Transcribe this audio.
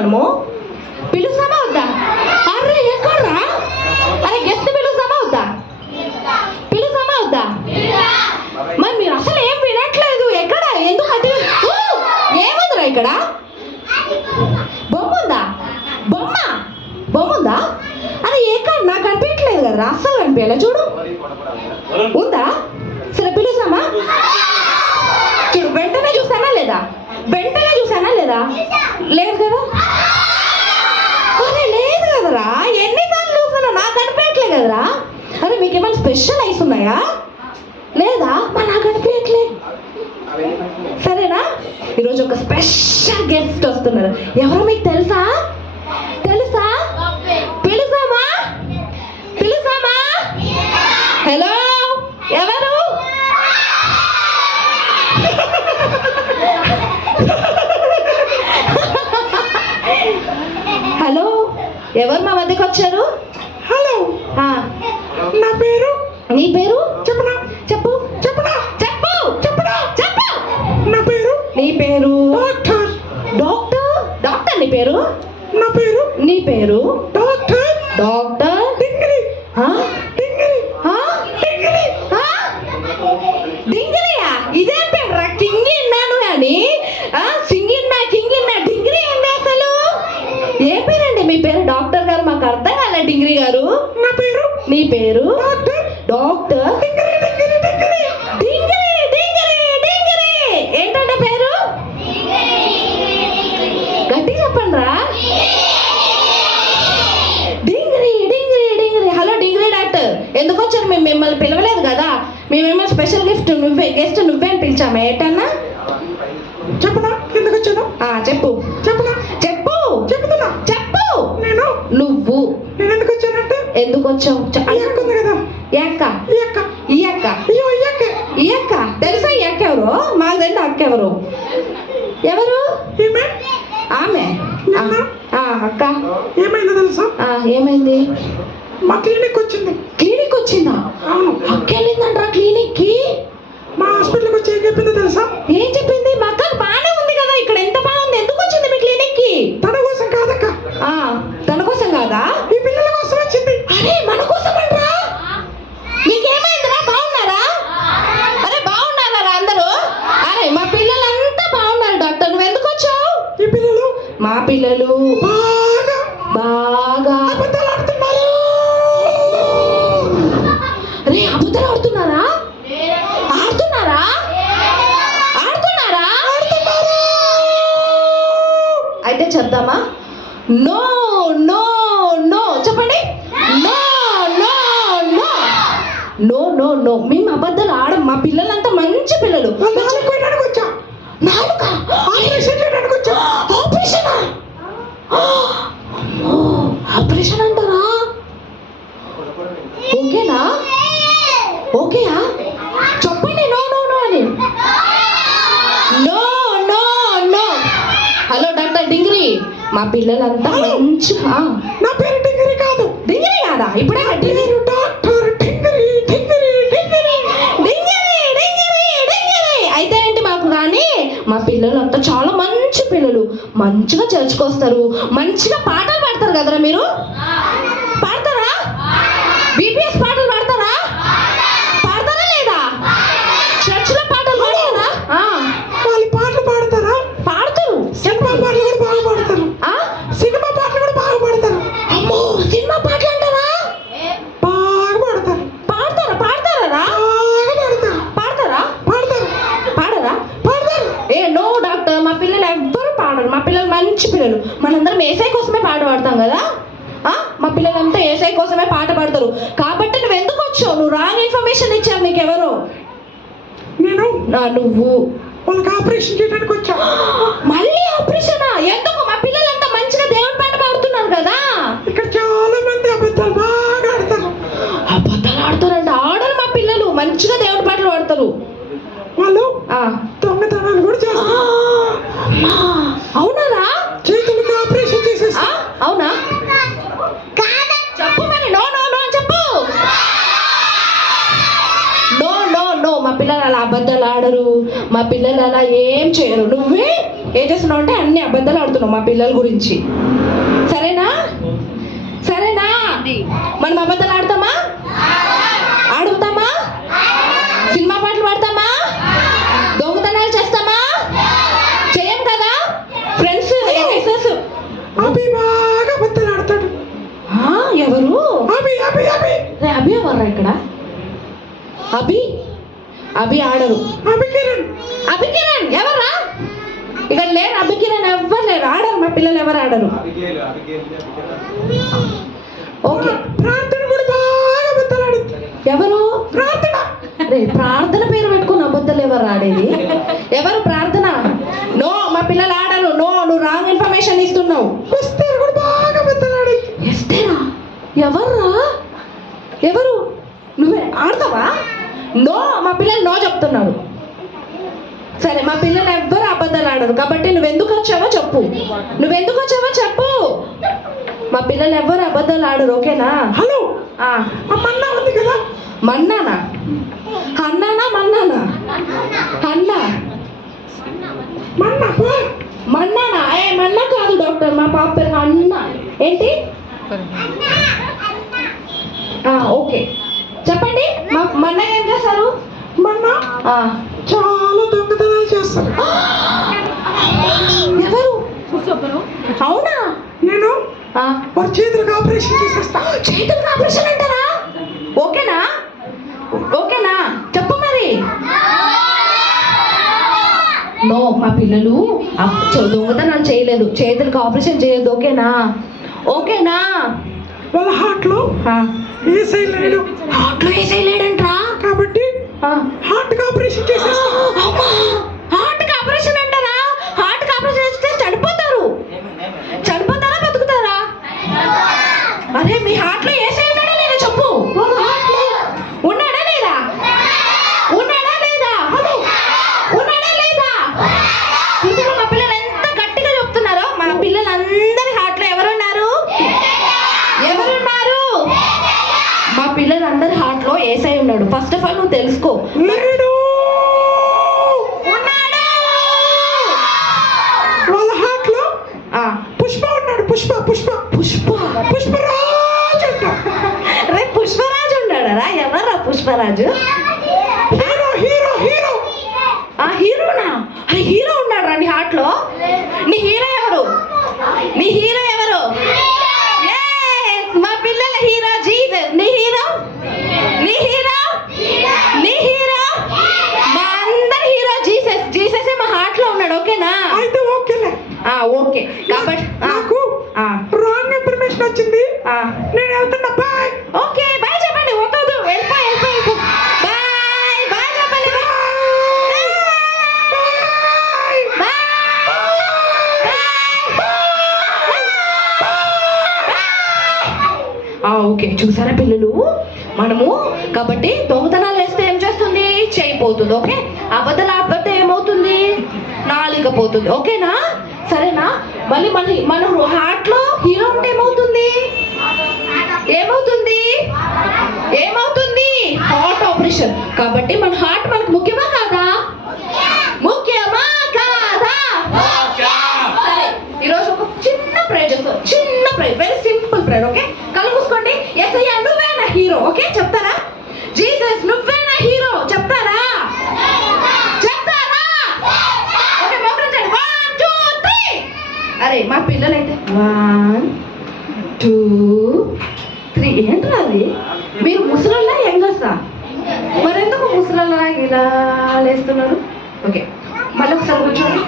మనము? పిలుస్తామా వద్దా? అరే ఎక్కడ్రా? అరే గెస్ట్ పిలుస్తామా వద్దా? పిలుస్తామా వద్దా? మరి మీరు అసలు ఏం వినట్లేదు. ఎక్కడ? ఎందుకు అది ఏముందిరా ఇక్కడ? బొమ్మ ఉందా? బొమ్మ ఉందా? అది ఎక్కడ? నాకు కనిపించట్లేదు కదా, అస్సలు కనిపించలే. చూడు, ఉందా? సరే పిలుస్తామా? చూడు, వెంటనే చూసానా లేదా? లేదు కదా? అరే లేదు కదరా, ఎన్నిసార్లు చూస్తున్నా, నాకు కనిపించట్లేదు కదరా. అరే మీకేమైనా స్పెషల్ ఐస్ ఉన్నాయా? లేదా? మరి నాకు కనిపించట్లేదు. సరేనా, ఈరోజు ఒక స్పెషల్ గెస్ట్ వస్తున్నారు. ఎవరో మీకు తెలుసా? పిలుసామా? హలో, ఎవరు? హలో, ఎవరు మా మధ్యకి వచ్చారు? హలో, నా పేరు. నీ పేరు చెప్పనా? చెప్పు. నా పేరు. నీ పేరు? డాక్టర్. డాక్టర్ నీ పేరు? నా పేరు. నీ పేరు? డాక్టర్. డింగిరి. డింగిరి. డింగిరియా? ఇదేం పేరు? కింగి విన్నాను కానీ సింగిన్నా డింగిరి ఏంటి అసలు? ఏ పేరండి మీ పేరు? డాక్టర్ గారు, మాకు అర్థం కాలే. డింగిరి గారు. నా పేరు. నీ పేరు? డాక్టర్. డింగిరి. ఏంటంటే పేరు? గట్టి చెప్పండి రా. డింగిరి. హలో డింగిరి డాక్టర్, ఎందుకు వచ్చారు? మేము మిమ్మల్ని పిలవలేదు కదా. మేమేమో స్పెషల్ గెస్ట్ నువ్వే అని పిలిచాము. ఏంటన్నా చెప్పనా? ఎందుకు వచ్చాను? చెప్పు. చెప్పు. నువ్వు ఎందుకు వచ్చానంటే, ఎందుకు వచ్చావు? ఉంది కదా, ఈ అక్క తెలుసా? ఈ అక్క ఎవరు? మాకు తెలియదు. అక్క ఎవరు? ఆమె. అక్క ఏమైందో తెలుసా? ఏమైంది? మా క్లినిక్ వచ్చిందా? అవును. అక్క వెళ్ళిందంట్రా క్లినిక్ కి. మా హాస్పిటల్కి వచ్చి ఏం చెప్పిందో తెలుసా? ఏం చెప్పింది? మా అక్క బాగానే ఉంది కదా, ఇక్కడ ఎంత బాగుంది. ఎందుకు వచ్చింది మీ క్లినిక్ కి? తన కోసం కాదక్క. తన కోసం కాదా? ఈ పిల్లల కోసం వచ్చింది. అరే మన కోసం అంట్రా. మీకేమైందిరా? బాగున్నారా? అరే బాగున్నారా అందరూ? అరే మా పిల్లలంతా బాగున్నారు డాక్టర్. నువ్వు ఎందుకు వచ్చావు? ఈ పిల్లలు, మా పిల్లలు బాగా అబద్ధాలు ఆడుతున్నారు. రే అబద్ధాలు ఆడుతున్నారా? అయితే చెప్దామా? నో చెప్పండి. నో మేము అబద్ధాలు ఆడం. మా పిల్లలంతా మంచి పిల్లలు. ఆపరేషన్ అంటారా? ఓకేయా? చెప్పండి. నో అని. నో. హలో డాక్టర్ డింగిరి, మా పిల్లలంతా మంచి. నా పేరు డింగిరి కాదు. డింగిరి కాదా? ఇప్పుడే డింగిరి. డాక్టర్ డింగిరి. అయితే ఏంటి మాకు కానీ, మా పిల్లలంతా చాలా మంచి పిల్లలు. మంచిగా చర్చకొస్తారు, మంచిగా పాటలు పాడతారు కదరా. మీరు పాడతారా? బీపీఎస్ పాటలు పాడతారా లేదా? చర్చిలో పాటలు పాడతారా? వాళ్ళు పాటలు పాడతారా? పాడతారు. సినిమా పాటలు కూడా బాగా పాడతారు. అమ్మో, సినిమా పాటలు అంటారా? బాగా పాడతారు. పాడతారా? పాడరా? నో డాక్టర్, మా పిల్లలు ఎవ్వరు పాడరు. మా పిల్లలు మంచి పిల్లలు. మనందరం ఏసై కోసమే పాట పాడతాం కదా. మా పిల్లలంతా ఏసై కోసమే పాట పాడతారు. కాబట్టి నువ్వు ఎందుకు వచ్చావు? నువ్వు రాంగ్ ఇన్ఫర్మేషన్ ఇచ్చావు. నీకెవరు? నేను. నువ్వు వాళ్ళకి ఆపరేషన్ చేయడానికి వచ్చా. మళ్ళీ ఆపరేషనా? ఎందుకు? మా పిల్లలంతా మంచిగా దేవుడి పాట పాడుతున్నారు కదా. ఇక్కడ చాలా మంది అబద్ధాలు బాగా ఆడతారు. ఆడతారంట. ఆడరు మా పిల్లలు, మంచిగా దేవుడి పాటలు పాడతారు. వాళ్ళు దొంగతనాలు కూడా చేస్తారు. అవునారా? చేతులకి ఆపరేషన్ చేసేసి. అవునా? చెప్పు మరి. నో చెప్పు. నో మా పిల్లలు అలా అబద్ధాలు ఆడరు. మా పిల్లలు అలా ఏం చేయరు. నువ్వే ఏం చేస్తున్నావు అంటే అన్ని అబద్ధాలు ఆడుతున్నావు మా పిల్లల గురించి. సరేనా? సరేనా? మనం అబద్ధాలు ఆడతామా? ఆడుతామా? సినిమా పాటలు పాడతామా? దొంగతనాలు చేస్తామా? చేయం కదా. ఫ్రెండ్స్ అభి బాగా అబద్ధాలు ఆడతాడు. ఎవరు? అభి అభి అభి అభి ఎవర్రా ఇక్కడ? అభి ఆడరు. అభి కిరణ్ ఎవర్రా? ఇక్కడ లేరు అభి కిరణ్, ఎవ్వరు లేరు, ఆడరు మా పిల్లలు, ఎవరు ఆడరు. ఓకే. ప్రార్థన కూడా బాగా అబద్ధాలు ఆడుతుంది. ఎవరు? ప్రార్థన. ప్రార్థన పేరు పెట్టుకుని అబద్ధాలు ఎవరు ఆడేది? ఎవరు ప్రార్థన? నో, మా పిల్లలు ఆడరు. నో, నువ్వు రాంగ్ ఇన్ఫర్మేషన్ ఇస్తున్నావు. ఎస్తేర్ కూడా బాగా అబద్ధాలు ఆడింది. ఎస్తేరా? ఎవర్రా? ఎవరు? నువ్వే ఆడతావా? నో, మా పిల్లలు నో చెప్తున్నారు. సరే, మా పిల్లలు ఎవ్వరు అబద్ధాలు ఆడరు కాబట్టి నువ్వెందుకు వచ్చావో చెప్పు. నువ్వెందుకు వచ్చావో చెప్పు. మా పిల్లలు ఎవ్వరు అబద్ధాలు ఆడరు. ఓకేనా? హలో, మన్నా ఉంది కదా. మన్నానా? అన్నానా మన్నానా? అన్నా మన్నా మన్నానా? మన్నా కాదు డాక్టర్, మా పాప పేరు అన్న. ఏంటి? ఓకే, చెప్పండి. మా మన్న ఏం చేస్తారు? మన్నా చాలా దొంగతనాలు చేస్తారు. ఎవరు? అవునా? నేను వారి చేతులకు ఆపరేషన్ చేసేస్తా. చేతులకు ఆపరేషన్ అంటారా? ఓకేనా? ఓకేనా? చెప్పు మరి. నో, మా పిల్లలు దొంగతనాలు చేయలేదు, చేతులకు ఆపరేషన్ చేయలేదు. ఓకేనా? ఓకేనా? వాళ్ళ హార్ట్ లో ఏసై లేడు. హార్ట్ లో ఏసై లేడంట్రా. కాబట్టి హార్ట్ కి ఆపరేషన్ చేసేస్తా. హార్ట్ కి ఆపరేషన్ అంటారా? హార్ట్ కి ఆపరేషన్ చేస్తే చనిపోతారు. చనిపోతారా బతుకుతారా? అరే, మీ హార్ట్ లో ఏసై ఉన్నాడా లేదా చెప్పు. ఉన్నాడా లేదా? ఉన్నాడా లేదా? ఉన్నాడా లేదా? చూసారా మా పిల్లలు ఎంత గట్టిగా చెప్తున్నారో? మా పిల్లలందరి హార్ట్ లో ఎవరున్నారు? ఎవరున్నారు? మా పిల్లలందరి హార్ట్ లో ఏసై ఉన్నాడు. ఫస్ట్ ఆఫ్ ఆల్ నువ్వు తెలుసుకో. లేడు. ఉన్నాడు. వాళ్ళ హార్ట్ లో పుష్ప ఉన్నాడు. పుష్ప పుష్ప పుష్ప పుష్పరాజు అంట. రే, పుష్పరాజు ఉన్నాడరా? ఎవర్రా పుష్పరాజు? Hero hero hero. హీరోనా? హీరో ఉన్నాడు నీ హార్ట్ లో? నీ హీరో ఎవరు? నీ హీరో ఎవరు? మా పిల్లల హీరో జీసస్. నీ హీరో? నీ హీరో? నీ హీరో? మా అందరి హీరో జీసస్. జీసస్ మా హార్ట్ లో ఉన్నాడు. ఓకేనా? అయితే ఓకేలే. ఓకే. కాబట్టి నాకు రాంగ్ ఇన్ఫర్మేషన్ వచ్చింది. నేను వెళ్తున్నా. బాయ్. ఓకే, బాయ్ చెప్పండి. వద్దు, వెళ్ళిపో. బాయ్ బాయ్ చెప్పండి. ఓకే, చూసారా పిల్లలు? మనము కాబట్టి దొంగతనాలు వేస్తే ఏం చేస్తుంది? చేయిపోతుంది. ఓకే, అబద్ధాలు ఆడితే ఏమవుతుంది? నాలుక పోతుంది. ఓకేనా? సరేనా? మళ్ళీ మన హార్ట్ లో హీరో ఉంటే ఏమవుతుంది? ఏమవుతుంది? Heart operation. కాబట్టి మన హార్ట్ మనకు ముఖ్యమా కాదా? ముఖ్యమా కాదా? సరే, ఈరోజు ఒక చిన్న ప్రేయర్ చేస్తాం. చిన్న prayer, very simple prayer. Okay, కళ్ళు మూసుకోండి. యేసయ్యా నువ్వే నా హీరో. ఓకే, చెప్తారా? జీసస్ నువ్వే నా హీరో. చెప్తారా? ఓకే, మోకరించండి. 1 2 3. అరే, మా పిల్లలైతే 1 2 3. ఏంట్రా అది? మీరు ముసలల్లా యంగర్సా? మరెందుకు ముసలల్లా ఇలా లేస్తున్నారు? ఓకే, మళ్ళీ ఒకసారి కూర్చోండి.